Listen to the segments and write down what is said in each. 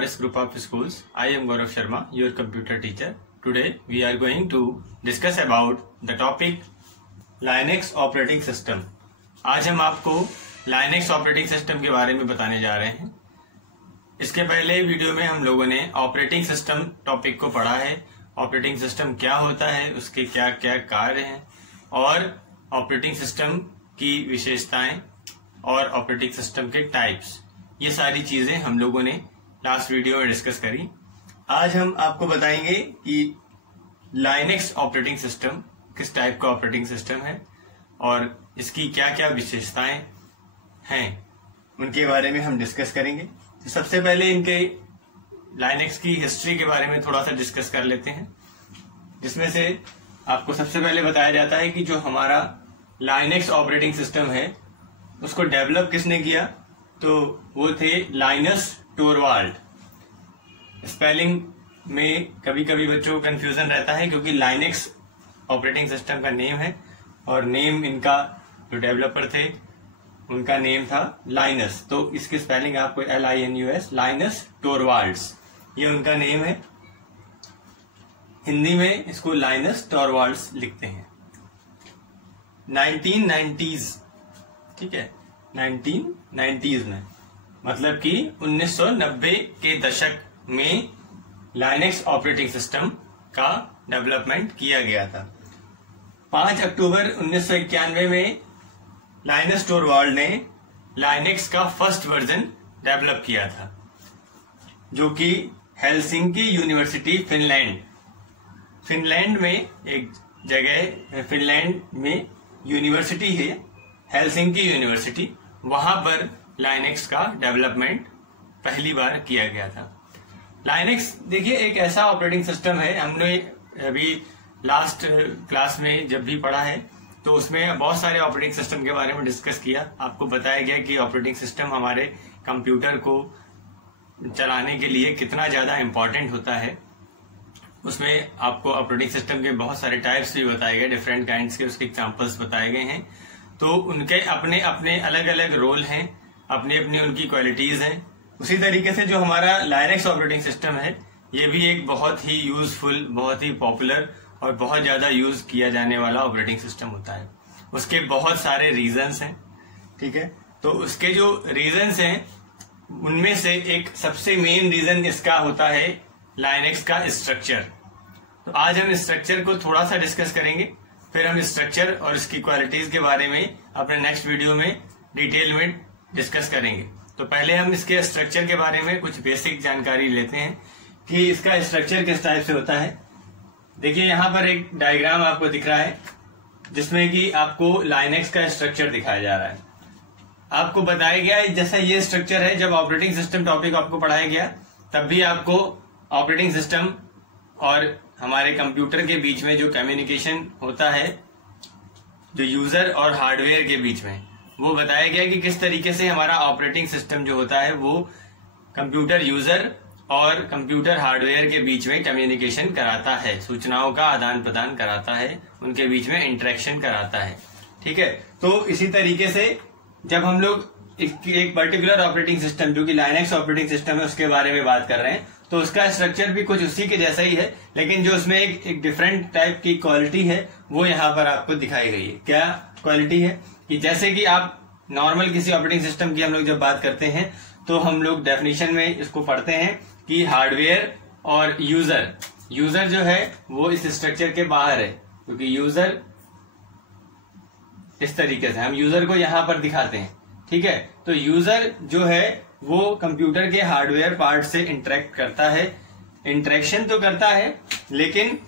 Paris Group of Schools. I am Gaurav Sharma, your computer teacher. Today we are going to discuss about the topic Linux operating system. आज हम आपको Linux operating system के बारे में बताने जा रहे हैं. इसके पहले वीडियो में हम लोगों ने ऑपरेटिंग सिस्टम टॉपिक को पढ़ा है. ऑपरेटिंग सिस्टम क्या होता है, उसके क्या क्या कार्य हैं और ऑपरेटिंग सिस्टम की विशेषताएं और ऑपरेटिंग सिस्टम के टाइप्स, ये सारी चीजें हम लोगों ने लास्ट वीडियो में डिस्कस करी. आज हम आपको बताएंगे कि लाइनेक्स ऑपरेटिंग सिस्टम किस टाइप का ऑपरेटिंग सिस्टम है और इसकी क्या क्या विशेषताएं हैं, उनके बारे में हम डिस्कस करेंगे. तो सबसे पहले इनके लाइनेक्स की हिस्ट्री के बारे में थोड़ा सा डिस्कस कर लेते हैं, जिसमें से आपको सबसे पहले बताया जाता है कि जो हमारा लाइनेक्स ऑपरेटिंग सिस्टम है उसको डेवलप किसने किया, तो वो थे लाइनस टोरवाल्ड. स्पेलिंग में कभी कभी बच्चों को कंफ्यूजन रहता है क्योंकि लाइनेक्स ऑपरेटिंग सिस्टम का नेम है और नेम इनका जो डेवलपर थे उनका नेम था लाइनस. तो इसकी स्पेलिंग आपको LINUS, लाइनस टोरवाल्ड्स, ये उनका नेम है. हिंदी में इसको लाइनस टोरवाल्ड्स लिखते हैं. 1990s, ठीक है, 1990s में, मतलब कि 1990 के दशक में लाइनेक्स ऑपरेटिंग सिस्टम का डेवलपमेंट किया गया था. 5 अक्टूबर 1991 में लाइनस टोरवाल्ड ने लाइनेक्स का फर्स्ट वर्जन डेवलप किया था, जो कि हेलसिंकी यूनिवर्सिटी फिनलैंड में एक जगह, फिनलैंड में यूनिवर्सिटी है हेलसिंकी यूनिवर्सिटी, वहां पर लाइनेक्स का डेवलपमेंट पहली बार किया गया था. लाइनेक्स देखिए एक ऐसा ऑपरेटिंग सिस्टम है, हमने अभी लास्ट क्लास में जब भी पढ़ा है तो उसमें बहुत सारे ऑपरेटिंग सिस्टम के बारे में डिस्कस किया. आपको बताया गया कि ऑपरेटिंग सिस्टम हमारे कंप्यूटर को चलाने के लिए कितना ज्यादा इम्पोर्टेंट होता है. उसमें आपको ऑपरेटिंग सिस्टम के बहुत सारे टाइप्स भी बताए गए, डिफरेंट काइंड्स के उसके एग्जांपल्स बताए गए हैं. तो उनके अपने अपने अलग अलग रोल हैं, अपनी अपनी उनकी क्वालिटीज हैं. उसी तरीके से जो हमारा लाइनेक्स ऑपरेटिंग सिस्टम है ये भी एक बहुत ही यूजफुल, बहुत ही पॉपुलर और बहुत ज्यादा यूज किया जाने वाला ऑपरेटिंग सिस्टम होता है. उसके बहुत सारे रीजंस हैं, ठीक है. तो उसके जो रीजंस हैं उनमें से एक सबसे मेन रीजन इसका होता है लाइनेक्स का स्ट्रक्चर. तो आज हम स्ट्रक्चर को थोड़ा सा डिस्कस करेंगे, फिर हम स्ट्रक्चर और इसकी क्वालिटीज के बारे में अपने नेक्स्ट वीडियो में डिटेल में डिस्कस करेंगे. तो पहले हम इसके स्ट्रक्चर के बारे में कुछ बेसिक जानकारी लेते हैं कि इसका स्ट्रक्चर किस टाइप से होता है. देखिए यहाँ पर एक डायग्राम आपको दिख रहा है जिसमें कि आपको लाइनेक्स का स्ट्रक्चर दिखाया जा रहा है. आपको बताया गया है जैसा ये स्ट्रक्चर है, जब ऑपरेटिंग सिस्टम टॉपिक आपको पढ़ाया गया तब भी आपको ऑपरेटिंग सिस्टम और हमारे कंप्यूटर के बीच में जो कम्युनिकेशन होता है, जो यूजर और हार्डवेयर के बीच में, वो बताया गया कि किस तरीके से हमारा ऑपरेटिंग सिस्टम जो होता है वो कंप्यूटर यूजर और कंप्यूटर हार्डवेयर के बीच में कम्युनिकेशन कराता है, सूचनाओं का आदान प्रदान कराता है, उनके बीच में इंटरेक्शन कराता है, ठीक है. तो इसी तरीके से जब हम लोग एक पर्टिकुलर ऑपरेटिंग सिस्टम जो कि लाइनेक्स ऑपरेटिंग सिस्टम है उसके बारे में बात कर रहे हैं तो उसका स्ट्रक्चर भी कुछ उसी के जैसा ही है, लेकिन जो उसमें एक डिफरेंट टाइप की क्वालिटी है वो यहाँ पर आपको दिखाई गई है. क्या क्वालिटी है कि जैसे कि आप नॉर्मल किसी ऑपरेटिंग सिस्टम की हम लोग जब बात करते हैं तो हम लोग डेफिनेशन में इसको पढ़ते हैं कि हार्डवेयर और यूजर जो है वो इस स्ट्रक्चर के बाहर है, क्योंकि यूजर इस तरीके से हम यूजर को यहाँ पर दिखाते हैं, ठीक है. तो यूजर जो है वो कंप्यूटर के हार्डवेयर पार्ट से इंटरेक्ट करता है, इंटरेक्शन तो करता है लेकिन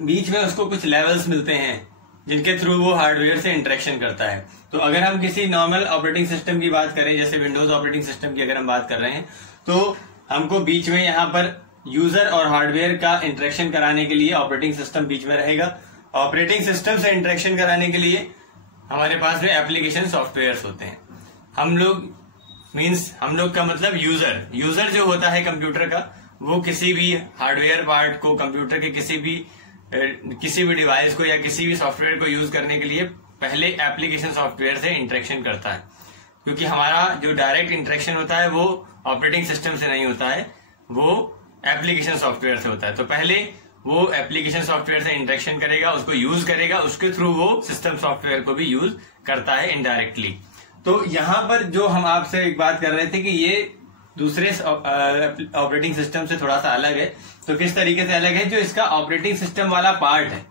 बीच में उसको कुछ लेवल्स मिलते हैं जिनके थ्रू वो हार्डवेयर से इंटरेक्शन करता है. तो अगर हम किसी नॉर्मल ऑपरेटिंग सिस्टम की बात करें, जैसे विंडोज ऑपरेटिंग सिस्टम की अगर हम बात कर रहे हैं, तो हमको बीच में यहाँ पर यूजर और हार्डवेयर का इंटरेक्शन कराने के लिए ऑपरेटिंग सिस्टम बीच में रहेगा. ऑपरेटिंग सिस्टम से इंटरेक्शन कराने के लिए हमारे पास में एप्लीकेशन सॉफ्टवेयर होते हैं. हम लोग का मतलब यूजर जो होता है कंप्यूटर का, वो किसी भी हार्डवेयर पार्ट को, कंप्यूटर के किसी भी डिवाइस को या किसी भी सॉफ्टवेयर को यूज करने के लिए पहले एप्लीकेशन सॉफ्टवेयर से इंटरेक्शन करता है, क्योंकि हमारा जो डायरेक्ट इंटरेक्शन होता है वो ऑपरेटिंग सिस्टम से नहीं होता है, वो एप्लीकेशन सॉफ्टवेयर से होता है। तो पहले वो एप्लीकेशन सॉफ्टवेयर से इंटरेक्शन करेगा, उसको यूज करेगा, उसके थ्रू वो सिस्टम सॉफ्टवेयर को भी यूज करता है इनडायरेक्टली। तो यहां पर जो हम आपसे एक बात कर रहे थे कि ये दूसरे ऑपरेटिंग सिस्टम से थोड़ा सा अलग है। तो किस तरीके से अलग है? जो इसका ऑपरेटिंग सिस्टम वाला पार्ट है,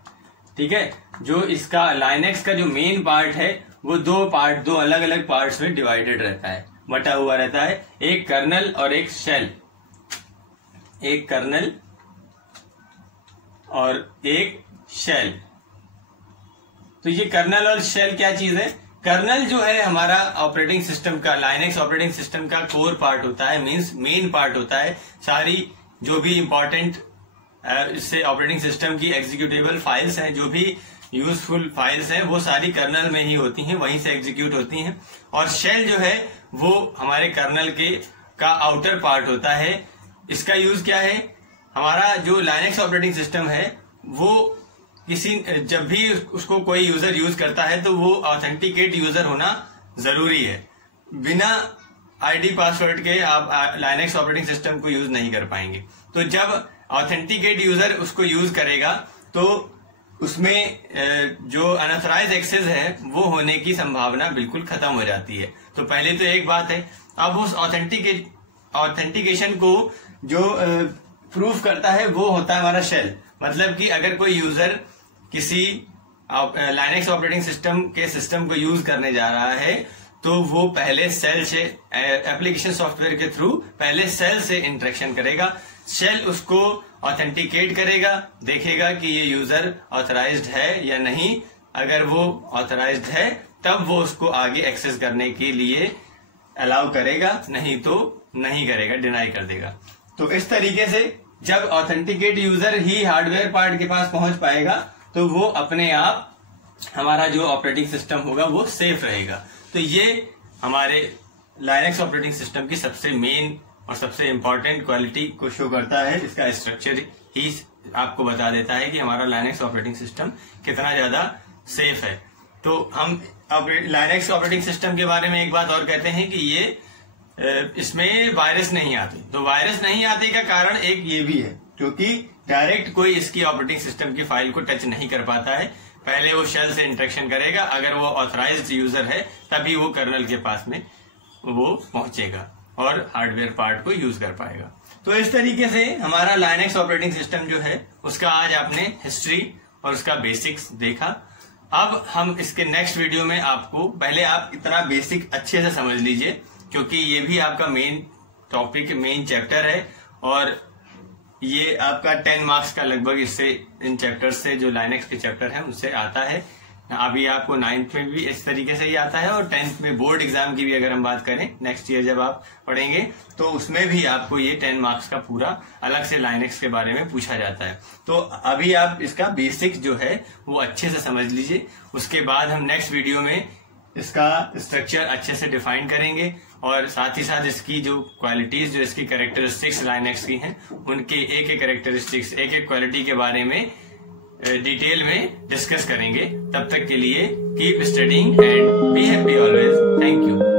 ठीक है, जो इसका लाइनेक्स का जो मेन पार्ट है वो दो अलग अलग पार्ट्स में डिवाइडेड रहता है, बटा हुआ रहता है। एक कर्नल और एक शेल, एक कर्नल और एक शेल। तो ये कर्नल और शेल क्या चीज है? कर्नल जो है हमारा ऑपरेटिंग सिस्टम का, लाइनेक्स ऑपरेटिंग सिस्टम का कोर पार्ट होता है, मींस मेन पार्ट होता है। सारी जो भी इंपॉर्टेंट इससे ऑपरेटिंग सिस्टम की एग्जीक्यूटेबल फाइल्स हैं, जो भी यूजफुल फाइल्स हैं, वो सारी कर्नल में ही होती हैं, वहीं से एग्जीक्यूट होती हैं। और शेल जो है वो हमारे कर्नल का आउटर पार्ट होता है। इसका यूज क्या है? हमारा जो लाइनेक्स ऑपरेटिंग सिस्टम है वो जब भी उसको कोई यूजर यूज करता है तो वो ऑथेंटिकेट यूजर होना जरूरी है। बिना आईडी पासवर्ड के आप लाइनेक्स ऑपरेटिंग सिस्टम को यूज नहीं कर पाएंगे। तो जब ऑथेंटिकेट यूजर उसको यूज करेगा तो उसमें जो अनऑथराइज्ड एक्सेस है वो होने की संभावना बिल्कुल खत्म हो जाती है। तो पहले तो एक बात है। अब उस ऑथेंटिकेशन को जो प्रूफ करता है वो होता है हमारा शेल। मतलब कि अगर कोई यूजर किसी लाइनेक्स ऑपरेटिंग सिस्टम के सिस्टम को यूज करने जा रहा है तो वो पहले शेल से, एप्लीकेशन सॉफ्टवेयर के थ्रू पहले शेल से इंटरेक्शन करेगा। शेल उसको ऑथेंटिकेट करेगा, देखेगा कि ये यूजर ऑथराइज्ड है या नहीं। अगर वो ऑथराइज्ड है तब वो उसको आगे एक्सेस करने के लिए अलाउ करेगा, नहीं तो नहीं करेगा, डिनाई कर देगा। तो इस तरीके से जब ऑथेंटिकेट यूजर ही हार्डवेयर पार्ट के पास पहुंच पाएगा तो वो अपने आप हमारा जो ऑपरेटिंग सिस्टम होगा वो सेफ रहेगा। तो ये हमारे लाइनेक्स ऑपरेटिंग सिस्टम की सबसे मेन और सबसे इंपॉर्टेंट क्वालिटी को शो करता है। इसका स्ट्रक्चर ही आपको बता देता है कि हमारा लाइनेक्स ऑपरेटिंग सिस्टम कितना ज्यादा सेफ है। तो हम लाइनेक्स ऑपरेटिंग सिस्टम के बारे में एक बात और कहते हैं कि ये इसमें वायरस नहीं आते। तो वायरस नहीं आते का कारण एक ये भी है क्योंकि डायरेक्ट कोई इसकी ऑपरेटिंग सिस्टम की फाइल को टच नहीं कर पाता है। पहले वो शेल से इंटरेक्शन करेगा, अगर वो ऑथराइज्ड यूजर है तभी वो कर्नल के पास में वो पहुंचेगा और हार्डवेयर पार्ट को यूज कर पाएगा। तो इस तरीके से हमारा लाइनेक्स ऑपरेटिंग सिस्टम जो है उसका आज आपने हिस्ट्री और उसका बेसिक्स देखा। अब हम इसके नेक्स्ट वीडियो में आपको, पहले आप इतना बेसिक अच्छे से समझ लीजिए क्योंकि ये भी आपका मेन टॉपिक, मेन चैप्टर है और ये आपका 10 मार्क्स का लगभग इससे, इन चैप्टर से, जो लाइनेक्स के चैप्टर हैं उनसे आता है। अभी आपको 9th में भी इस तरीके से ही आता है और 10th में बोर्ड एग्जाम की भी अगर हम बात करें नेक्स्ट ईयर जब आप पढ़ेंगे तो उसमें भी आपको ये 10 मार्क्स का पूरा अलग से लाइनेक्स के बारे में पूछा जाता है। तो अभी आप इसका बेसिक जो है वो अच्छे से समझ लीजिए। उसके बाद हम नेक्स्ट वीडियो में इसका स्ट्रक्चर अच्छे से डिफाइन करेंगे और साथ ही साथ इसकी जो क्वालिटीज, जो इसकी कैरेक्टरिस्टिक्स लाइनेक्स की हैं, उनके एक एक कैरेक्टरिस्टिक्स, एक एक क्वालिटी के बारे में डिटेल में डिस्कस करेंगे। तब तक के लिए keep studying and be happy always. Thank you.